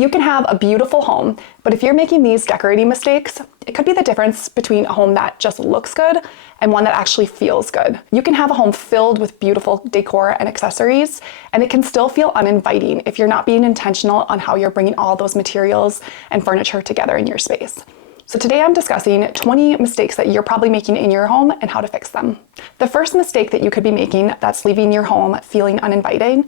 You can have a beautiful home, but if you're making these decorating mistakes, it could be the difference between a home that just looks good and one that actually feels good. You can have a home filled with beautiful decor and accessories, and it can still feel uninviting if you're not being intentional on how you're bringing all those materials and furniture together in your space. So today I'm discussing 20 mistakes that you're probably making in your home and how to fix them. The first mistake that you could be making that's leaving your home feeling uninviting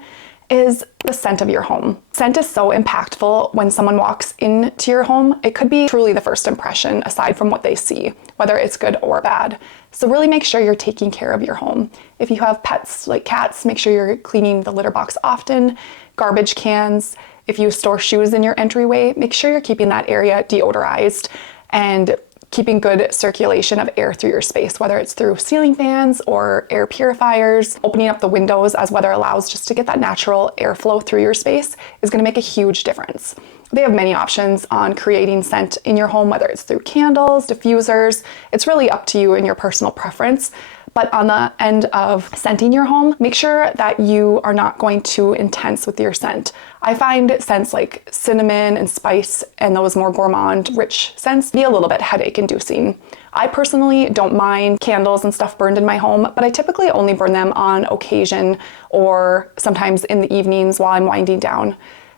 is the scent of your home. Scent is so impactful when someone walks into your home. It could be truly the first impression aside from what they see, whether it's good or bad. So really make sure you're taking care of your home. If you have pets like cats, make sure you're cleaning the litter box often, garbage cans. If you store shoes in your entryway, make sure you're keeping that area deodorized and keeping good circulation of air through your space, whether it's through ceiling fans or air purifiers. Opening up the windows as weather allows just to get that natural airflow through your space is going to make a huge difference. They have many options on creating scent in your home, whether it's through candles, diffusers. It's really up to you and your personal preference. But on the end of scenting your home, make sure that you are not going too intense with your scent. I find scents like cinnamon and spice and those more gourmand, rich scents be a little bit headache inducing. I personally don't mind candles and stuff burned in my home, but I typically only burn them on occasion or sometimes in the evenings while I'm winding down.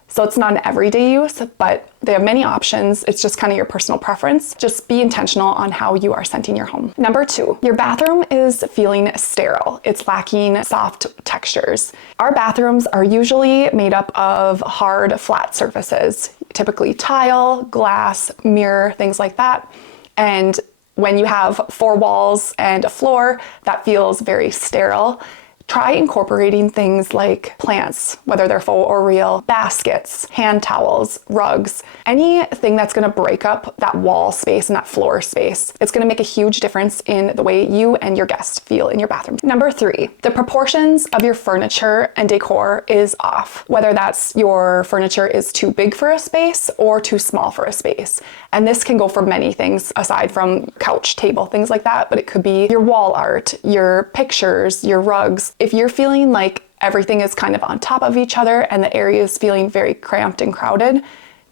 So it's not an everyday use, but they have many options. It's just kind of your personal preference. Just be intentional on how you are scenting your home. Number 2, your bathroom is feeling sterile. It's lacking soft textures. Our bathrooms are usually made up of hard, flat surfaces, typically tile, glass, mirror, things like that. And when you have 4 walls and a floor, that feels very sterile. Try incorporating things like plants, whether they're faux or real, baskets, hand towels, rugs, anything that's going to break up that wall space and that floor space. It's going to make a huge difference in the way you and your guests feel in your bathroom. Number 3, the proportions of your furniture and decor is off, whether that's your furniture is too big for a space or too small for a space. And this can go for many things aside from couch, table, things like that, but it could be your wall art, your pictures, your rugs. If you're feeling like everything is kind of on top of each other and the area is feeling very cramped and crowded,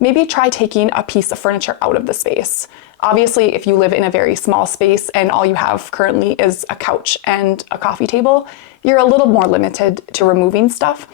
maybe try taking a piece of furniture out of the space. Obviously, if you live in a very small space and all you have currently is a couch and a coffee table, you're a little more limited to removing stuff.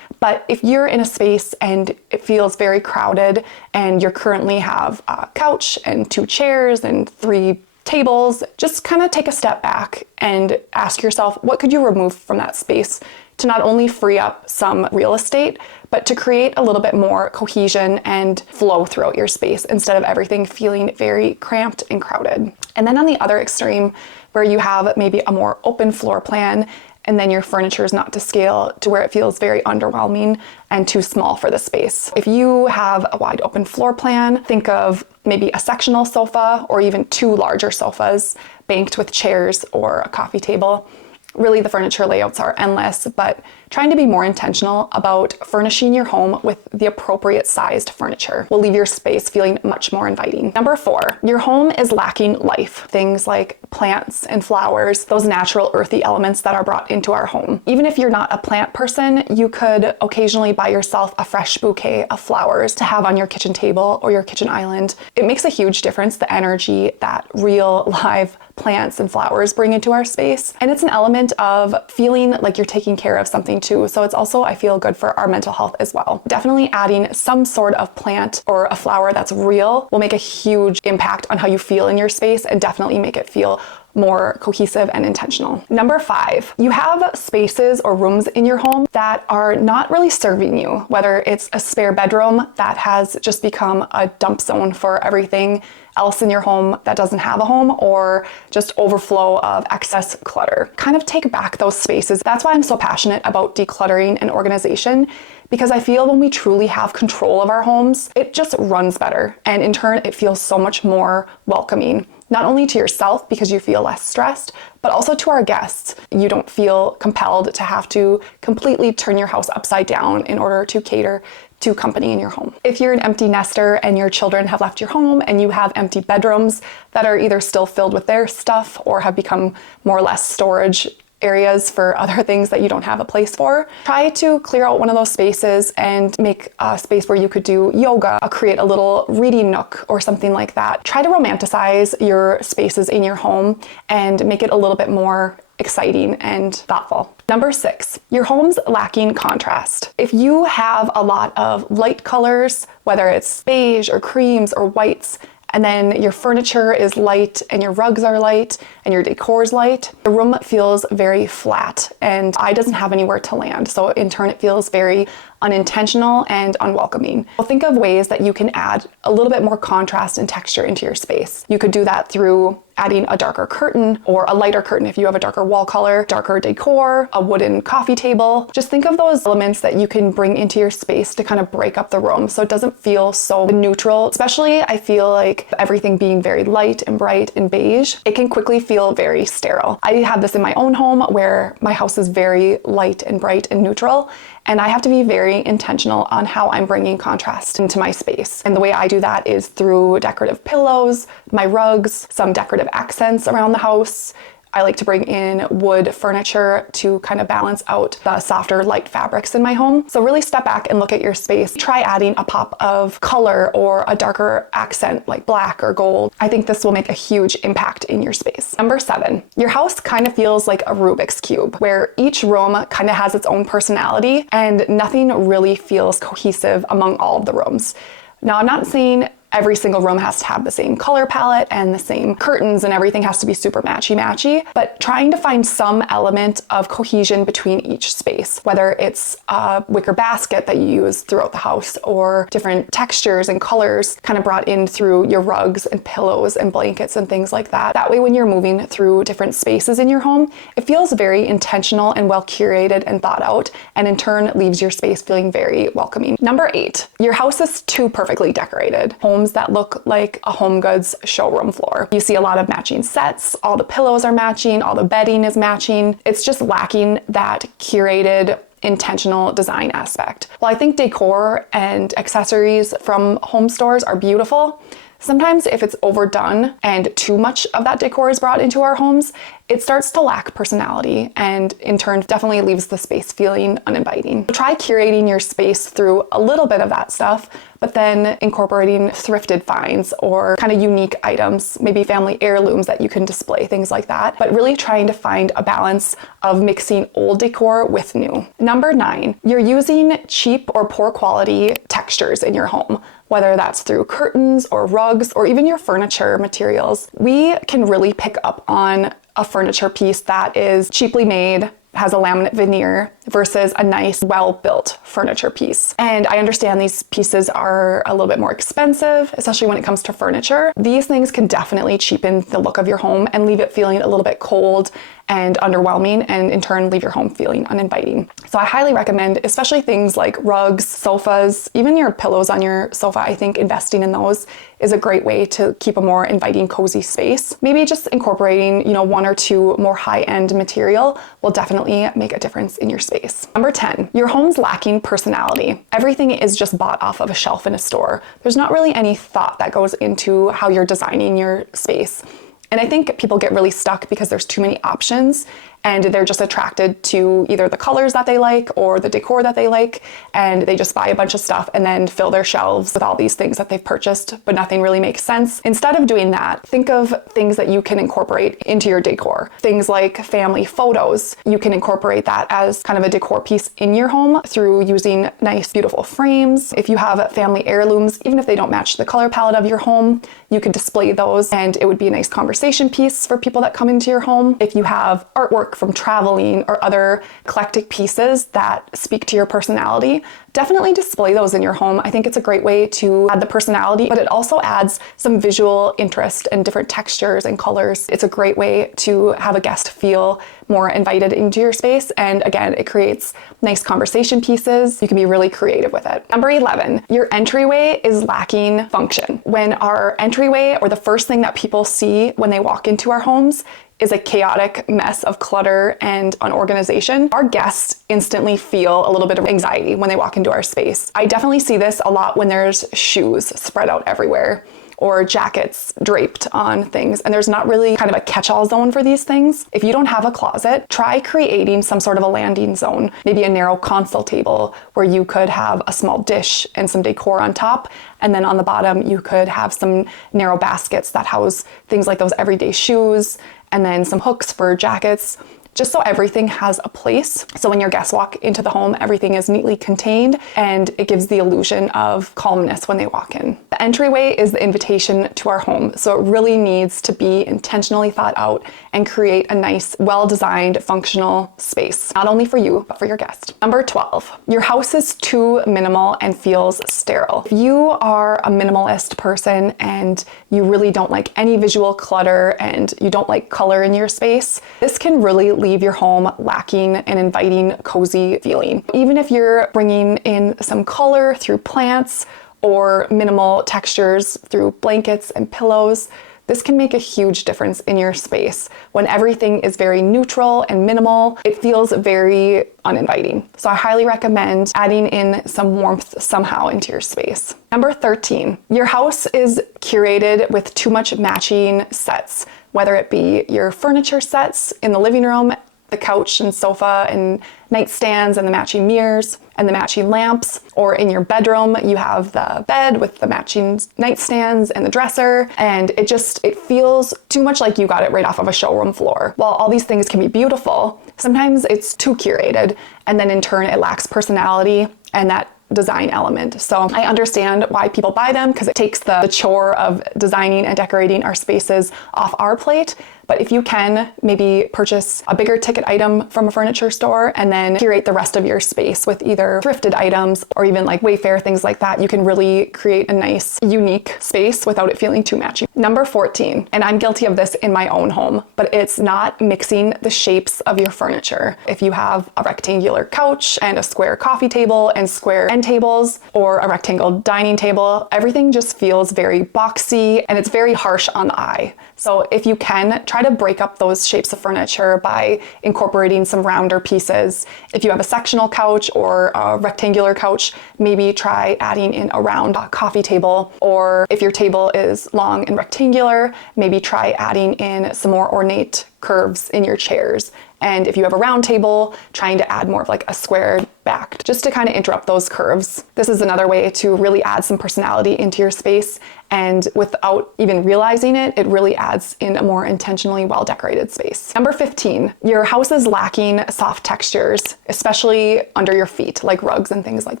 But if you're in a space and it feels very crowded and you currently have a couch and 2 chairs and 3 tables, just kind of take a step back and ask yourself, what could you remove from that space to not only free up some real estate, but to create a little bit more cohesion and flow throughout your space instead of everything feeling very cramped and crowded. And then on the other extreme, where you have maybe a more open floor plan and then your furniture is not to scale to where it feels very underwhelming and too small for the space. If you have a wide open floor plan, think of maybe a sectional sofa or even 2 larger sofas banked with chairs or a coffee table. Really, the furniture layouts are endless, but trying to be more intentional about furnishing your home with the appropriate sized furniture will leave your space feeling much more inviting. Number 4, your home is lacking life. Things like plants and flowers, those natural earthy elements that are brought into our home. Even if you're not a plant person, you could occasionally buy yourself a fresh bouquet of flowers to have on your kitchen table or your kitchen island. It makes a huge difference, the energy that real live plants and flowers bring into our space. And it's an element of feeling like you're taking care of something too. So it's also, I feel, good for our mental health as well. Definitely adding some sort of plant or a flower that's real will make a huge impact on how you feel in your space and definitely make it feel more cohesive and intentional. Number 5, you have spaces or rooms in your home that are not really serving you, whether it's a spare bedroom that has just become a dump zone for everything else in your home that doesn't have a home, or just overflow of excess clutter. Kind of take back those spaces. That's why I'm so passionate about decluttering and organization, because I feel when we truly have control of our homes, it just runs better. And in turn, it feels so much more welcoming. Not only to yourself because you feel less stressed, but also to our guests. You don't feel compelled to have to completely turn your house upside down in order to cater to company in your home. If you're an empty nester and your children have left your home and you have empty bedrooms that are either still filled with their stuff or have become more or less storage areas for other things that you don't have a place for. Try to clear out one of those spaces and make a space where you could do yoga, create a little reading nook or something like that. Try to romanticize your spaces in your home and make it a little bit more exciting and thoughtful. Number 6, your home's lacking contrast. If you have a lot of light colors, whether it's beige or creams or whites, and then your furniture is light and your rugs are light and your decor is light, the room feels very flat and eye doesn't have anywhere to land. So in turn, it feels very unintentional and unwelcoming. Well, think of ways that you can add a little bit more contrast and texture into your space. You could do that through adding a darker curtain or a lighter curtain if you have a darker wall color, darker decor, a wooden coffee table. Just think of those elements that you can bring into your space to kind of break up the room so it doesn't feel so neutral. Especially, I feel like everything being very light and bright and beige, it can quickly feel very sterile. I have this in my own home where my house is very light and bright and neutral, and I have to be very intentional on how I'm bringing contrast into my space. And the way I do that is through decorative pillows, my rugs, some decorative accents around the house. I like to bring in wood furniture to kind of balance out the softer light fabrics in my home. So really step back and look at your space. Try adding a pop of color or a darker accent like black or gold. I think this will make a huge impact in your space. Number 7, your house kind of feels like a Rubik's Cube where each room kind of has its own personality and nothing really feels cohesive among all of the rooms. Now, I'm not saying every single room has to have the same color palette and the same curtains and everything has to be super matchy-matchy, but trying to find some element of cohesion between each space, whether it's a wicker basket that you use throughout the house or different textures and colors kind of brought in through your rugs and pillows and blankets and things like that. That way, when you're moving through different spaces in your home, it feels very intentional and well curated and thought out, and in turn leaves your space feeling very welcoming. Number 8, your house is too perfectly decorated. Homes that look like a home goods showroom floor. You see a lot of matching sets, all the pillows are matching, all the bedding is matching. It's just lacking that curated, intentional design aspect. While I think decor and accessories from home stores are beautiful, sometimes if it's overdone and too much of that decor is brought into our homes, it starts to lack personality and in turn definitely leaves the space feeling uninviting. So try curating your space through a little bit of that stuff, but then incorporating thrifted finds or kind of unique items, maybe family heirlooms that you can display, things like that, but really trying to find a balance of mixing old decor with new. Number 9, you're using cheap or poor quality textures in your home, whether that's through curtains or rugs or even your furniture materials. We can really pick up on a furniture piece that is cheaply made, has a laminate veneer versus a nice, well-built furniture piece. And I understand these pieces are a little bit more expensive, especially when it comes to furniture. These things can definitely cheapen the look of your home and leave it feeling a little bit cold and underwhelming, and in turn leave your home feeling uninviting. So I highly recommend, especially things like rugs, sofas, even your pillows on your sofa. I think investing in those is a great way to keep a more inviting, cozy space. Maybe just incorporating, one or two more high-end material will definitely make a difference in your space. Number 10, your home's lacking personality. Everything is just bought off of a shelf in a store. There's not really any thought that goes into how you're designing your space. And I think people get really stuck because there's too many options and they're just attracted to either the colors that they like or the decor that they like, and they just buy a bunch of stuff and then fill their shelves with all these things that they've purchased, but nothing really makes sense. Instead of doing that, think of things that you can incorporate into your decor. Things like family photos. You can incorporate that as kind of a decor piece in your home through using nice, beautiful frames. If you have family heirlooms, even if they don't match the color palette of your home, you could display those and it would be a nice conversation piece for people that come into your home. If you have artwork from traveling or other eclectic pieces that speak to your personality, definitely display those in your home. I think it's a great way to add the personality, but it also adds some visual interest and different textures and colors. It's a great way to have a guest feel more invited into your space. And again, it creates nice conversation pieces. You can be really creative with it. Number 11, your entryway is lacking function. When our entryway, or the first thing that people see when they walk into our homes, is a chaotic mess of clutter and unorganization, our guests instantly feel a little bit of anxiety when they walk into our space. I definitely see this a lot when there's shoes spread out everywhere, or jackets draped on things, and there's not really kind of a catch-all zone for these things. If you don't have a closet, try creating some sort of a landing zone, maybe a narrow console table where you could have a small dish and some decor on top, and then on the bottom you could have some narrow baskets that house things like those everyday shoes, and then some hooks for jackets, just so everything has a place. So when your guests walk into the home, everything is neatly contained and it gives the illusion of calmness when they walk in. The entryway is the invitation to our home, so it really needs to be intentionally thought out and create a nice, well-designed, functional space, not only for you, but for your guest. Number 12, your house is too minimal and feels sterile. If you are a minimalist person and you really don't like any visual clutter and you don't like color in your space, this can really leave your home lacking an inviting, cozy feeling. Even if you're bringing in some color through plants or minimal textures through blankets and pillows, this can make a huge difference in your space. When everything is very neutral and minimal, it feels very uninviting. So I highly recommend adding in some warmth somehow into your space. Number 13, your house is curated with too much matching sets, whether it be your furniture sets in the living room, the couch and sofa and nightstands and the matching mirrors and the matching lamps, or in your bedroom you have the bed with the matching nightstands and the dresser, and it feels too much like you got it right off of a showroom floor. While all these things can be beautiful, sometimes it's too curated, and then in turn it lacks personality and that design element. So I understand why people buy them, because it takes the chore of designing and decorating our spaces off our plate. But if you can, maybe purchase a bigger ticket item from a furniture store and then curate the rest of your space with either thrifted items or even like Wayfair, things like that. You can really create a nice, unique space without it feeling too matchy. Number 14, and I'm guilty of this in my own home, but it's not mixing the shapes of your furniture. If you have a rectangular couch and a square coffee table and square end tables, or a rectangle dining table, everything just feels very boxy and it's very harsh on the eye. So if you can, try to break up those shapes of furniture by incorporating some rounder pieces. If you have a sectional couch or a rectangular couch, maybe try adding in a round coffee table. Or if your table is long and rectangular, maybe try adding in some more ornate curves in your chairs. And if you have a round table, trying to add more of like a square back, just to kind of interrupt those curves. This is another way to really add some personality into your space, and without even realizing it, it really adds in a more intentionally well-decorated space. Number 15, your house is lacking soft textures, especially under your feet, like rugs and things like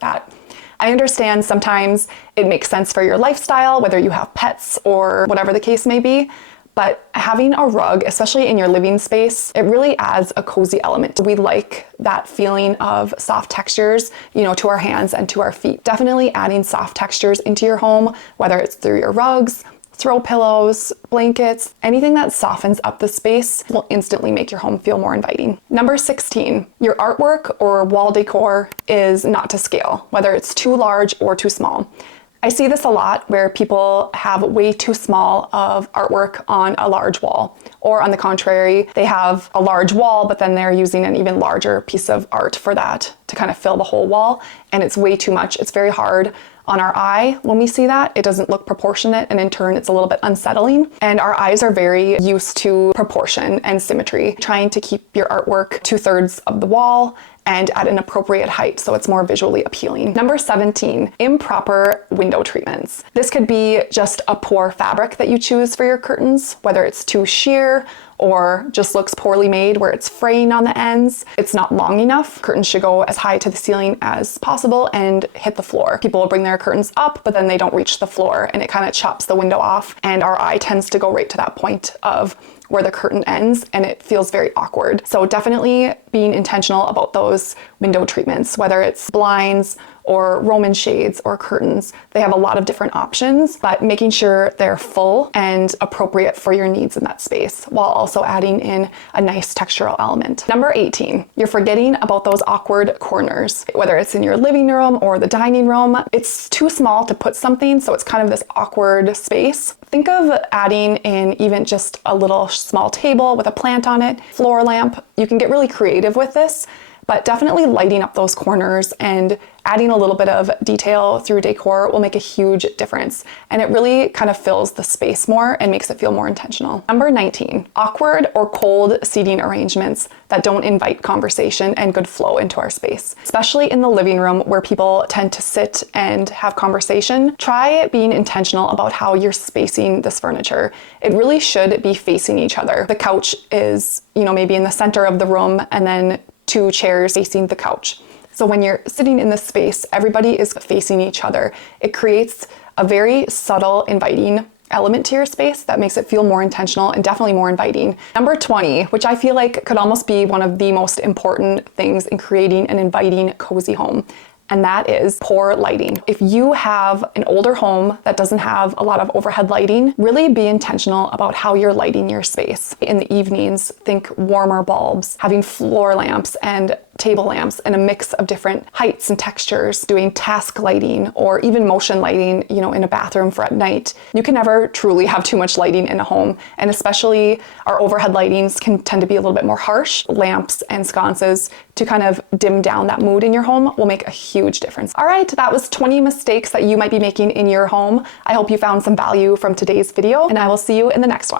that. I understand sometimes it makes sense for your lifestyle, whether you have pets or whatever the case may be, but having a rug, especially in your living space, it really adds a cozy element. We like that feeling of soft textures, to our hands and to our feet. Definitely adding soft textures into your home, whether it's through your rugs, throw pillows, blankets, anything that softens up the space will instantly make your home feel more inviting. Number 16, your artwork or wall decor is not to scale, whether it's too large or too small. I see this a lot where people have way too small of artwork on a large wall, or on the contrary, they have a large wall, but then they're using an even larger piece of art for that to kind of fill the whole wall, and it's way too much. It's very hard on our eye when we see that. It doesn't look proportionate, and in turn, it's a little bit unsettling. And our eyes are very used to proportion and symmetry, trying to keep your artwork 2/3 of the wall and at an appropriate height so it's more visually appealing. Number 17, improper window treatments. This could be just a poor fabric that you choose for your curtains, whether it's too sheer or just looks poorly made where it's fraying on the ends. It's not long enough. Curtains should go as high to the ceiling as possible and hit the floor. People will bring their curtains up, but then they don't reach the floor and it kind of chops the window off, and our eye tends to go right to that point of where the curtain ends, and it feels very awkward. So definitely being intentional about those window treatments, whether it's blinds or Roman shades or curtains. They have a lot of different options, but making sure they're full and appropriate for your needs in that space, while also adding in a nice textural element. Number 18, you're forgetting about those awkward corners. Whether it's in your living room or the dining room, it's too small to put something, so it's kind of this awkward space. Think of adding in even just a little small table with a plant on it, floor lamp. You can get really creative with this, but definitely lighting up those corners and adding a little bit of detail through decor will make a huge difference. And it really kind of fills the space more and makes it feel more intentional. Number 19, awkward or cold seating arrangements that don't invite conversation and good flow into our space. Especially in the living room where people tend to sit and have conversation, try being intentional about how you're spacing this furniture. It really should be facing each other. The couch is, maybe in the center of the room, and then 2 chairs facing the couch. So when you're sitting in this space, everybody is facing each other. It creates a very subtle, inviting element to your space that makes it feel more intentional and definitely more inviting. Number 20, which I feel like could almost be one of the most important things in creating an inviting, cozy home, and that is poor lighting. If you have an older home that doesn't have a lot of overhead lighting, really be intentional about how you're lighting your space. In the evenings, think warmer bulbs, having floor lamps and table lamps and a mix of different heights and textures, doing task lighting or even motion lighting, in a bathroom for at night. You can never truly have too much lighting in a home, and especially our overhead lightings can tend to be a little bit more harsh. Lamps and sconces to kind of dim down that mood in your home will make a huge difference. All right, that was 20 mistakes that you might be making in your home. I hope you found some value from today's video, and I will see you in the next one.